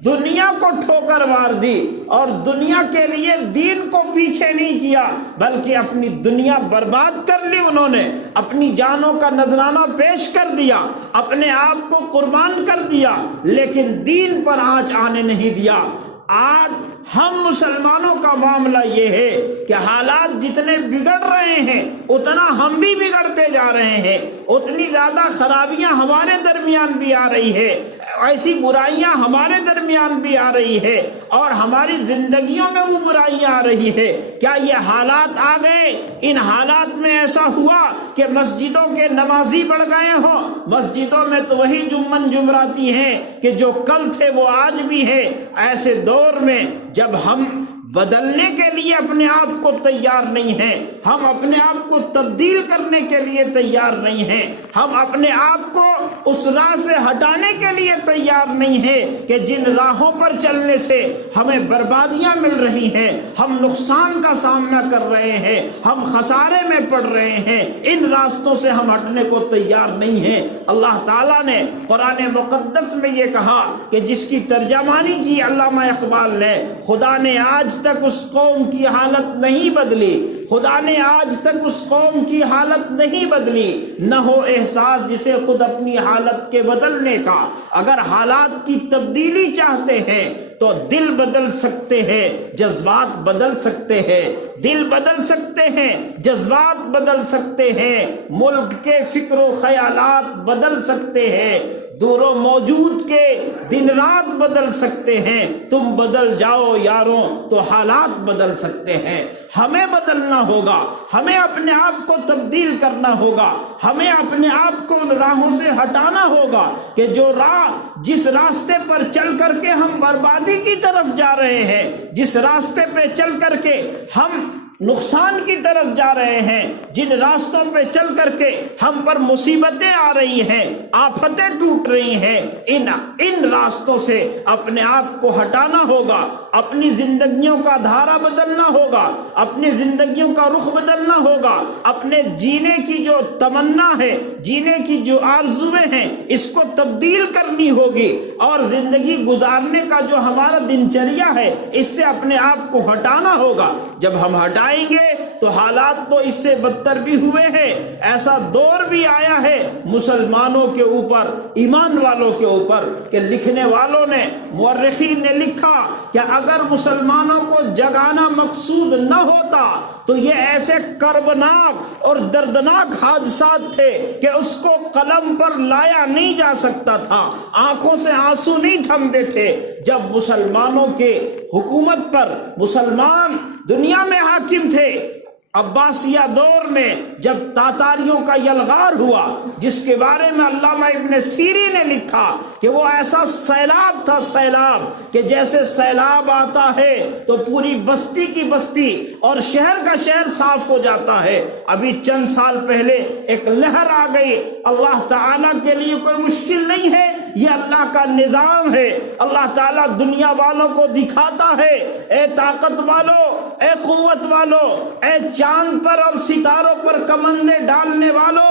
دنیا کو ٹھوکر مار دی اور دنیا کے لیے دین کو پیچھے نہیں کیا، بلکہ اپنی دنیا برباد کر لی انہوں نے، اپنی جانوں کا نذرانہ پیش کر دیا، اپنے آپ کو قربان کر دیا، لیکن دین پر آنچ آنے نہیں دیا۔ آج ہم مسلمانوں کا معاملہ یہ ہے کہ حالات جتنے بگڑ رہے ہیں اتنا ہم بھی بگڑتے جا رہے ہیں، اتنی زیادہ خرابیاں ہمارے درمیان بھی آ رہی ہے، ایسی برائیاں ہمارے درمیان بھی آ رہی ہے اور ہماری زندگیوں میں وہ برائیاں آ رہی ہے۔ کیا یہ حالات آ گئے؟ ان حالات میں ایسا ہوا کہ مسجدوں کے نمازی بڑھ گئے ہوں؟ مسجدوں میں تو وہی جمن جمراتی ہیں کہ جو کل تھے وہ آج بھی ہے۔ ایسے دور میں جب ہم بدلنے کے لیے اپنے آپ کو تیار نہیں ہیں، ہم اپنے آپ کو تبدیل کرنے کے لیے تیار نہیں ہیں، ہم اپنے آپ کو اس راہ سے ہٹانے کے لیے تیار نہیں ہیں کہ جن راہوں پر چلنے سے ہمیں بربادیاں مل رہی ہیں، ہم نقصان کا سامنا کر رہے ہیں، ہم خسارے میں پڑ رہے ہیں، ان راستوں سے ہم ہٹنے کو تیار نہیں ہیں۔ اللہ تعالیٰ نے قرآن مقدس میں یہ کہا کہ جس کی ترجمانی کی علامہ اقبال نے، خدا نے آج تک اس قوم کی حالت نہیں بدلی، خدا نے آج تک اس قوم کی حالت نہیں بدلی، نہ ہو احساس جسے خود اپنی حالت کے بدلنے کا۔ اگر حالات کی تبدیلی چاہتے ہیں تو دل بدل سکتے ہیں، جذبات بدل سکتے ہیں، دل بدل سکتے ہیں، جذبات بدل سکتے ہیں، ملک کے فکر و خیالات بدل سکتے ہیں، دور و موجود کے دن رات بدل سکتے ہیں۔ تم بدل جاؤ یاروں تو حالات بدل سکتے ہیں۔ ہمیں بدلنا ہوگا، ہمیں اپنے آپ کو تبدیل کرنا ہوگا، ہمیں اپنے آپ کو ان راہوں سے ہٹانا ہوگا کہ جو راہ، جس راستے پر چل کر کے ہم بربادی کی طرف جا رہے ہیں، جس راستے پہ چل کر کے ہم نقصان کی طرف جا رہے ہیں، جن راستوں پہ چل کر کے ہم پر مصیبتیں آ رہی ہیں، آفتیں ٹوٹ رہی ہیں، ان راستوں سے اپنے آپ کو ہٹانا ہوگا، اپنی زندگیوں کا دھارا بدلنا ہوگا، اپنی زندگیوں کا رخ بدلنا ہوگا، اپنے جینے کی جو تمنا ہے، جینے کی جو آرزویں ہیں، اس کو تبدیل کرنی ہوگی، اور زندگی گزارنے کا جو ہمارا دنچریہ ہے اس سے اپنے آپ کو ہٹانا ہوگا۔ جب ہم ہٹائیں گے تو حالات تو اس سے بدتر بھی ہوئے ہیں۔ ایسا دور بھی آیا ہے مسلمانوں کے اوپر، ایمان والوں کے اوپر، کہ لکھنے والوں نے، مورخین نے لکھا کہ اگر مسلمانوں کو جگانا مقصود نہ ہوتا تو یہ ایسے کربناک اور دردناک حادثات تھے کہ اس کو قلم پر لایا نہیں جا سکتا تھا، آنکھوں سے آنسو نہیں تھمتے تھے۔ جب مسلمانوں کے حکومت پر مسلمان دنیا میں حاکم تھے، عباسیہ دور میں جب تاتاریوں کا یلغار ہوا، جس کے بارے میں علامہ ابن سیری نے لکھا کہ وہ ایسا سیلاب تھا، سیلاب کہ جیسے سیلاب آتا ہے تو پوری بستی کی بستی اور شہر کا شہر صاف ہو جاتا ہے۔ ابھی چند سال پہلے ایک لہر آ گئی، اللہ تعالیٰ کے لیے کوئی مشکل نہیں ہے، یہ اللہ کا نظام ہے۔ اللہ تعالیٰ دنیا والوں کو دکھاتا ہے، اے طاقت والو، اے قوت والو، اے چاند پر اور ستاروں پر کمندیں ڈالنے والو،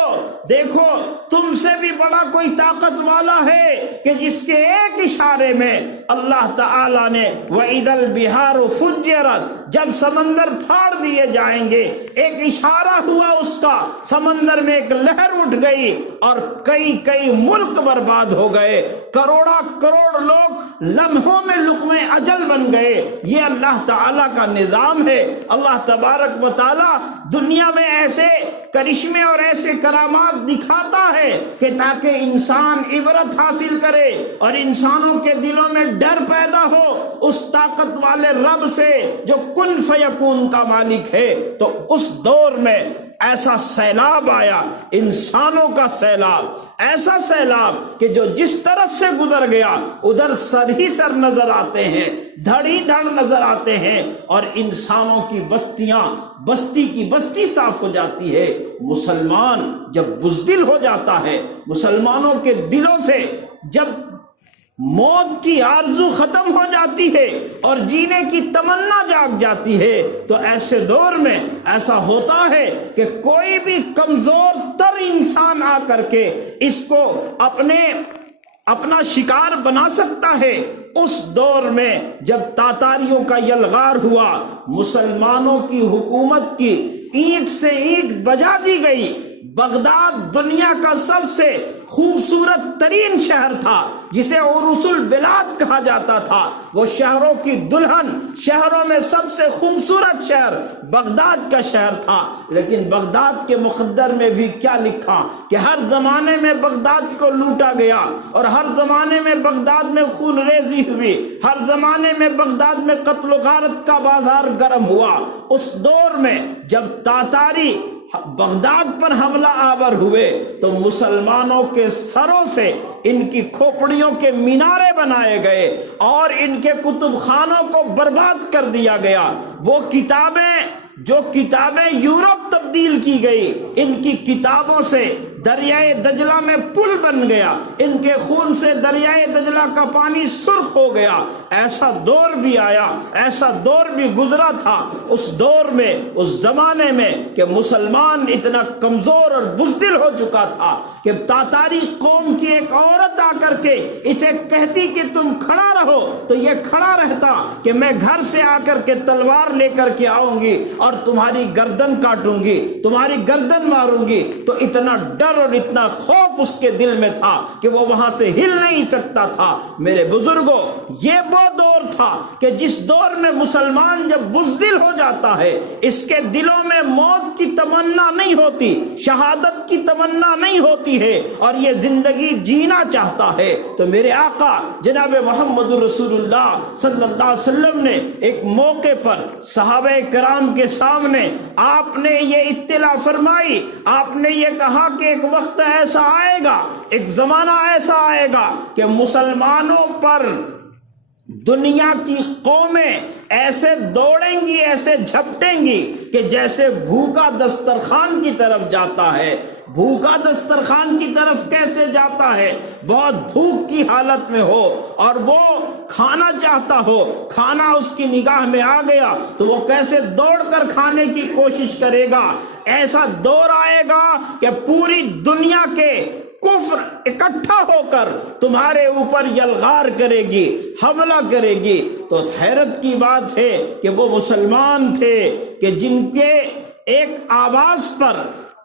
دیکھو تم سے بھی بڑا کوئی طاقت والا ہے کہ جس کے ایک اشارے میں اللہ تعالیٰ نے وَإِذَا الْبِحَارُ فُجِّرَتْ، جب سمندر پھاڑ دیے جائیں گے، ایک اشارہ ہوا اس کا، سمندر میں ایک لہر اٹھ گئی اور کئی ملک برباد ہو گئے، کروڑا کروڑ لوگ لمحوں میں لقمے اجل بن گئے۔ یہ اللہ تعالیٰ کا نظام ہے۔ اللہ تبارک و تعالیٰ دنیا میں ایسے کرشمے اور ایسے کرامات دکھاتا ہے کہ تاکہ انسان عبرت حاصل کرے اور انسانوں کے دلوں میں ڈر پیدا ہو اس طاقت والے رب سے جو کن فیکون کا مالک ہے۔ تو اس دور میں ایسا سیلاب آیا، انسانوں کا سیلاب، ایسا سیلاب کہ جو جس طرف سے گزر گیا ادھر سر ہی سر نظر آتے ہیں، دھڑ ہی دھڑ نظر آتے ہیں، اور انسانوں کی بستیاں، بستی کی بستی صاف ہو جاتی ہے۔ مسلمان جب بزدل ہو جاتا ہے، مسلمانوں کے دلوں سے جب موت کی آرزو ختم ہو جاتی ہے اور جینے کی تمنا جاگ جاتی ہے، تو ایسے دور میں ایسا ہوتا ہے کہ کوئی بھی کمزور تر انسان آ کر کے اس کو اپنا شکار بنا سکتا ہے۔ اس دور میں جب تاتاریوں کا یلغار ہوا، مسلمانوں کی حکومت کی اینٹ سے اینٹ بجا دی گئی، بغداد دنیا کا سب سے خوبصورت ترین شہر تھا جسے عروس البلاد کہا جاتا تھا، وہ شہروں کی دلہن، شہروں میں سب سے خوبصورت شہر بغداد کا شہر تھا۔ لیکن بغداد کے مقدر میں بھی کیا لکھا کہ ہر زمانے میں بغداد کو لوٹا گیا، اور ہر زمانے میں بغداد میں خون ریزی ہوئی، ہر زمانے میں بغداد میں قتل و غارت کا بازار گرم ہوا۔ اس دور میں جب تاتاری بغداد پر حملہ آور ہوئے تو مسلمانوں کے سروں سے ان کی کھوپڑیوں کے مینارے بنائے گئے اور ان کے کتب خانوں کو برباد کر دیا گیا۔ وہ کتابیں یورپ تبدیل کی گئی، ان کی کتابوں سے دریائے دجلہ میں پل بن گیا، ان کے خون سے دریائے دجلہ کا پانی سرخ ہو گیا۔ ایسا دور بھی آیا، ایسا دور بھی گزرا تھا اس دور میں، اس زمانے میں کہ مسلمان اتنا کمزور اور بزدل ہو چکا تھا کہ تاتاری قوم کی ایک عورت آ کر کے اسے کہتی کہ تم کھڑا رہو تو یہ کھڑا رہتا کہ میں گھر سے آ کر کے تلوار لے کر کے آؤں گی اور تمہاری گردن کاٹوں گی، تمہاری گردن ماروں گی۔ تو اتنا ڈر اور اتنا خوف اس کے دل میں تھا کہ وہ وہاں سے ہل نہیں سکتا تھا۔ میرے بزرگوں، یہ وہ دور تھا کہ جس دور میں مسلمان جب بزدل ہو جاتا ہے، اس کے دلوں میں موت کی تمنا نہیں ہوتی، شہادت کی تمنا نہیں ہوتی ہے، اور یہ زندگی جینا چاہتا ہے۔ تو میرے آقا جناب محمد رسول اللہ صلی اللہ علیہ وسلم نے ایک موقع پر صحابہ کرام کے سامنے آپ نے یہ اطلاع فرمائی، آپ نے یہ کہا کہ ایک وقت ایسا آئے گا، ایک زمانہ ایسا آئے گا کہ مسلمانوں پر دنیا کی قومیں ایسے دوڑیں گی، ایسے جھپٹیں گی کہ جیسے بھوکا دسترخوان کی طرف جاتا ہے۔ بھوکا دسترخوان کی طرف کیسے جاتا ہے؟ بہت بھوک کی حالت میں ہو اور وہ کھانا چاہتا ہو، کھانا اس کی نگاہ میں آ گیا تو وہ کیسے دوڑ کر کھانے کی کوشش کرے گا۔ ایسا دور آئے گا کہ پوری دنیا کے کفر اکٹھا ہو کر تمہارے اوپر یلغار کرے گی، حملہ کرے گی۔ تو حیرت کی بات ہے کہ وہ مسلمان تھے کہ جن کے ایک آواز پر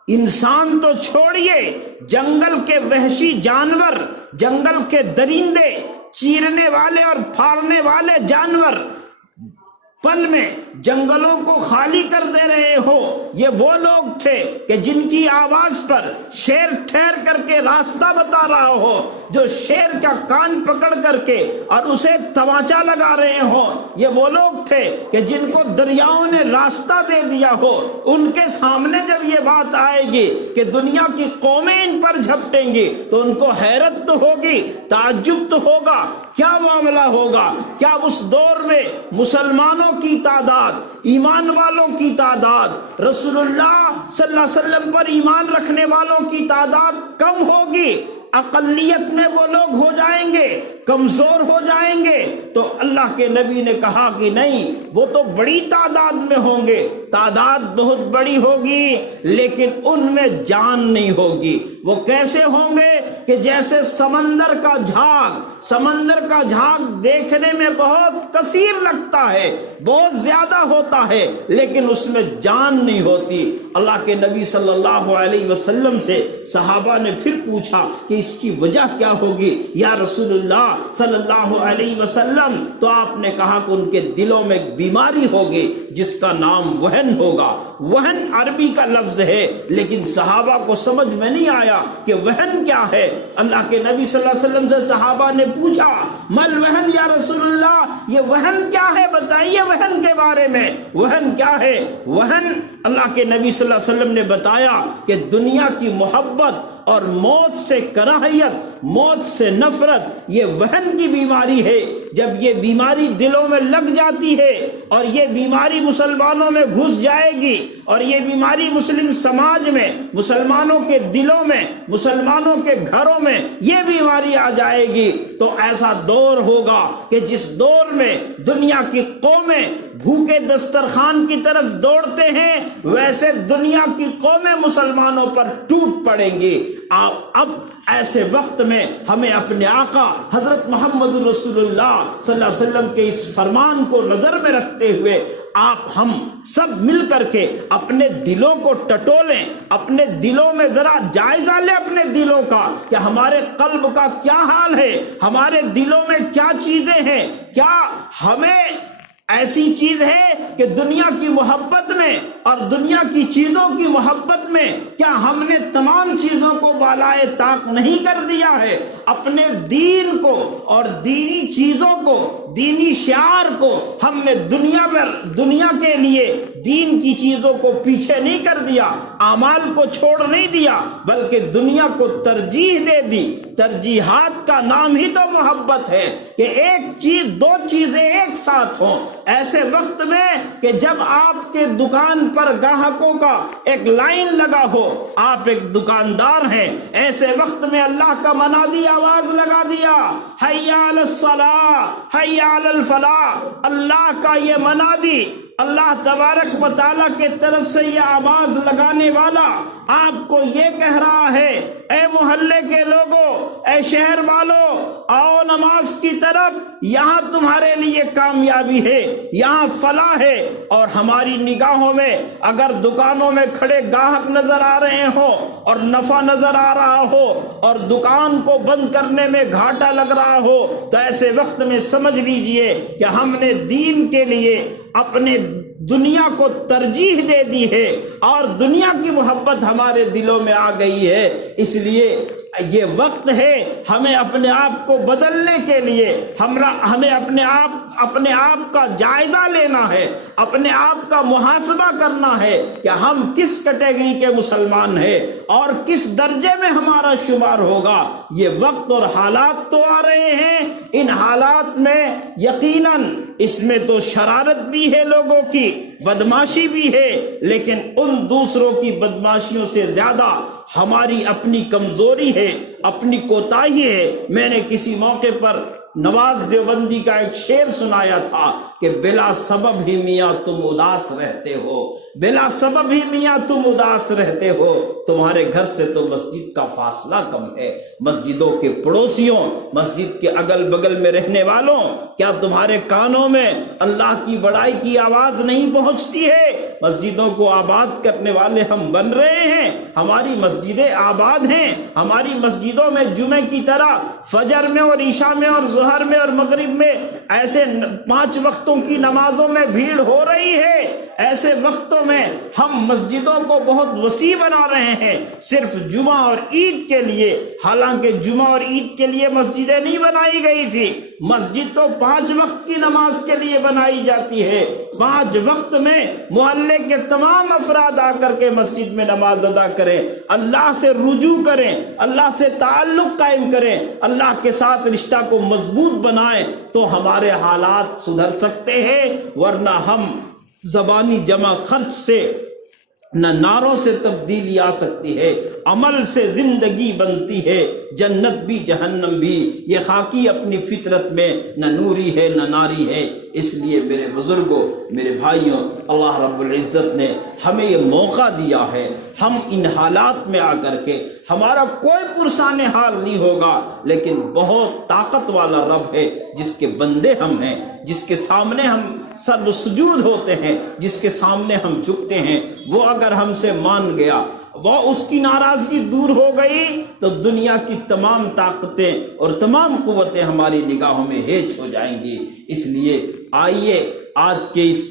انسان تو چھوڑیے، جنگل کے وحشی جانور، جنگل کے درندے، چیرنے والے اور پھاڑنے والے جانور پل میں جنگلوں کو خالی کر دے رہے ہو، یہ وہ لوگ تھے کہ جن کی آواز پر شیر ٹھہر کر کے راستہ بتا رہا ہو، جو شیر کا کان پکڑ کر کے اور اسے تماچا لگا رہے ہو، یہ وہ لوگ تھے کہ جن کو دریاؤں نے راستہ دے دیا ہو۔ ان کے سامنے جب یہ بات آئے گی کہ دنیا کی قومیں ان پر جھپٹیں گی تو ان کو حیرت تو ہوگی، تعجب تو ہوگا، کیا معاملہ ہوگا؟ کیا اس دور میں مسلمانوں کی تعداد، ایمان والوں کی تعداد، رسول اللہ صلی اللہ علیہ وسلم پر ایمان رکھنے والوں کی تعداد کم ہوگی؟ اقلیت میں وہ لوگ ہو جائیں گے، کمزور ہو جائیں گے؟ تو اللہ کے نبی نے کہا کہ نہیں، وہ تو بڑی تعداد میں ہوں گے، تعداد بہت بڑی ہوگی لیکن ان میں جان نہیں ہوگی۔ وہ کیسے ہوں گے کہ جیسے سمندر کا جھاگ دیکھنے میں بہت کثیر لگتا ہے، بہت زیادہ ہوتا ہے، لیکن اس میں جان نہیں ہوتی۔ اللہ کے نبی صلی اللہ علیہ وسلم سے صحابہ نے پھر پوچھا کہ اس کی وجہ کیا ہوگی یا رسول اللہ صلی اللہ علیہ وسلم؟ تو آپ نے کہا کہ ان کے دلوں میں ایک بیماری ہوگی جس کا نام وہن ہوگا۔ وہن عربی کا لفظ ہے لیکن صحابہ کو سمجھ میں نہیں آیا کہ وہن کیا ہے۔ اللہ کے نبی صلی اللہ علیہ وسلم سے صحابہ نے پوچھا مل وہن یا رسول اللہ، یہ وہن کیا ہے، بتائیے وہن کے بارے میں، وہن کیا ہے؟ وہن اللہ کے نبی صلی اللہ علیہ وسلم نے بتایا کہ دنیا کی محبت اور موت سے کراہیت، موت سے نفرت، یہ وہن کی بیماری ہے۔ جب یہ بیماری دلوں میں لگ جاتی ہے اور یہ بیماری مسلمانوں میں گھس جائے گی اور یہ بیماری مسلم سماج میں، مسلمانوں کے دلوں میں، مسلمانوں کے گھروں میں یہ بیماری آ جائے گی تو ایسا دور ہوگا کہ جس دور میں دنیا کی قومیں بھوکے دسترخوان کی طرف دوڑتے ہیں، ویسے دنیا کی قومیں مسلمانوں پر ٹوٹ پڑیں گی۔ اب ایسے وقت میں ہمیں اپنے آقا حضرت محمد رسول اللہ صلی اللہ علیہ وسلم کے اس فرمان کو نظر میں رکھتے ہوئے ہم سب مل کر کے اپنے دلوں کو ٹٹولیں، اپنے دلوں میں ذرا جائزہ لیں اپنے دلوں کا کہ ہمارے قلب کا کیا حال ہے، ہمارے دلوں میں کیا چیزیں ہیں، کیا ہمیں ایسی چیز ہے کہ دنیا کی محبت میں اور دنیا کی چیزوں کی محبت میں کیا ہم نے تمام چیزوں کو بالائے طاق نہیں کر دیا ہے؟ اپنے دین کو اور دینی چیزوں کو، دینی شعار کو ہم نے دنیا کے لیے دین کی چیزوں کو پیچھے نہیں کر دیا، اعمال کو چھوڑ نہیں دیا، بلکہ دنیا کو ترجیح دے دی۔ ترجیحات کا نام ہی تو محبت ہے کہ ایک چیز، دو چیزیں ایک ساتھ ہوں۔ ایسے وقت میں کہ جب آپ کے دکان پر گاہکوں کا ایک لائن لگا ہو، آپ ایک دکاندار ہیں، ایسے وقت میں اللہ کا منادی آواز لگا دیا، حی علی الصلاۃ حی علی الفلاح، اللہ کا یہ منادی، اللہ تبارک و تعالیٰ کے طرف سے یہ آواز لگانے والا آپ کو یہ کہہ رہا ہے، اے محلے کے لوگوں، اے شہر والوں، آؤ نماز کی طرف، یہاں تمہارے لیے کامیابی ہے، یہاں فلاح ہے۔ اور ہماری نگاہوں میں اگر دکانوں میں کھڑے گاہک نظر آ رہے ہوں اور نفع نظر آ رہا ہو اور دکان کو بند کرنے میں گھاٹا لگ رہا ہو، تو ایسے وقت میں سمجھ لیجئے کہ ہم نے دین کے لیے اپنے دنیا کو ترجیح دے دی ہے اور دنیا کی محبت ہمارے دلوں میں آ گئی ہے۔ اس لیے یہ وقت ہے ہمیں اپنے آپ کو بدلنے کے لیے، ہمیں اپنے آپ کا جائزہ لینا ہے، اپنے آپ کا محاسبہ کرنا ہے کہ ہم کس کیٹیگری کے مسلمان ہیں اور کس درجے میں ہمارا شمار ہوگا۔ یہ وقت اور حالات تو آ رہے ہیں، ان حالات میں یقیناً اس میں تو شرارت بھی ہے، لوگوں کی بدماشی بھی ہے، لیکن ان دوسروں کی بدماشیوں سے زیادہ ہماری اپنی کمزوری ہے، اپنی کوتاہی ہے۔ میں نے کسی موقع پر نواز دیوبندی کا ایک شعر سنایا تھا کہ بلا سبب ہی میاں تم اداس رہتے ہو، بلا سبب ہی میاں تم اداس رہتے ہو، تمہارے گھر سے تو مسجد کا فاصلہ کم ہے، مسجدوں کے پڑوسیوں، مسجد کے اگل بگل میں رہنے والوں، کیا تمہارے کانوں میں اللہ کی بڑائی کی آواز نہیں پہنچتی ہے؟ مسجدوں کو آباد کرنے والے ہم بن رہے ہیں، ہماری مسجدیں آباد ہیں، ہماری مسجدوں میں جمعے کی طرح فجر میں اور عشاء میں اور ظہر میں اور مغرب میں ایسے 5 وقتوں کی نمازوں میں بھیڑ ہو رہی ہے۔ ایسے وقتوں میں ہم مسجدوں کو بہت وسیع بنا رہے ہیں صرف جمعہ اور عید کے لیے، حالانکہ جمعہ اور عید کے لیے مسجدیں نہیں بنائی گئی تھی، مسجد تو 5 وقت کی نماز کے لیے بنائی جاتی ہے۔ 5 وقت میں محلے کے تمام افراد آ کر کے مسجد میں نماز ادا کریں، اللہ سے رجوع کریں، اللہ سے تعلق قائم کریں، اللہ کے ساتھ رشتہ کو مضبوط بنائیں، تو ہمارے حالات سدھر سکتے ہیں، ورنہ ہم زبانی جمع خرچ سے نہ نعروں سے تبدیلی آ سکتی ہے، عمل سے زندگی بنتی ہے، جنت بھی جہنم بھی، یہ خاکی اپنی فطرت میں نہ نوری ہے نہ ناری ہے۔ اس لیے میرے بزرگوں، میرے بھائیوں، اللہ رب العزت نے ہمیں یہ موقع دیا ہے، ہم ان حالات میں آ کر کے، ہمارا کوئی پرسان حال نہیں ہوگا، لیکن بہت طاقت والا رب ہے جس کے بندے ہم ہیں، جس کے سامنے ہم سر سجود ہوتے ہیں، جس کے سامنے ہم جھکتے ہیں، وہ اگر ہم سے مان گیا، وہ اس کی ناراضگی دور ہو گئی، تو دنیا کی تمام طاقتیں اور تمام قوتیں ہماری نگاہوں میں ہیچ ہو جائیں گی۔ اس لیے آئیے آج کے اس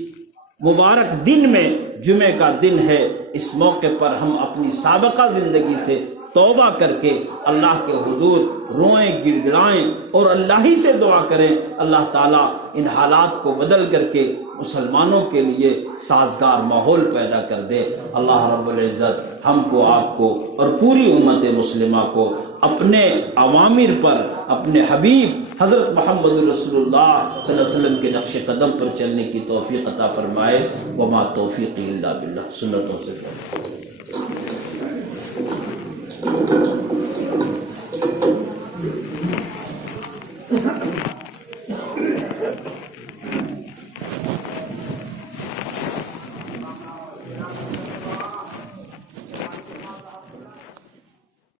مبارک دن میں، جمعے کا دن ہے، اس موقع پر ہم اپنی سابقہ زندگی سے توبہ کر کے اللہ کے حضور روئیں، گڑ گڑائیں اور اللہ ہی سے دعا کریں، اللہ تعالیٰ ان حالات کو بدل کر کے مسلمانوں کے لیے سازگار ماحول پیدا کر دے۔ اللہ رب العزت ہم کو، آپ کو اور پوری امت مسلمہ کو اپنے اوامر پر، اپنے حبیب حضرت محمد رسول اللہ صلی اللہ علیہ وسلم کے نقش قدم پر چلنے کی توفیق عطا فرمائے۔ وما توفیقی الا باللہ، سنتوں سے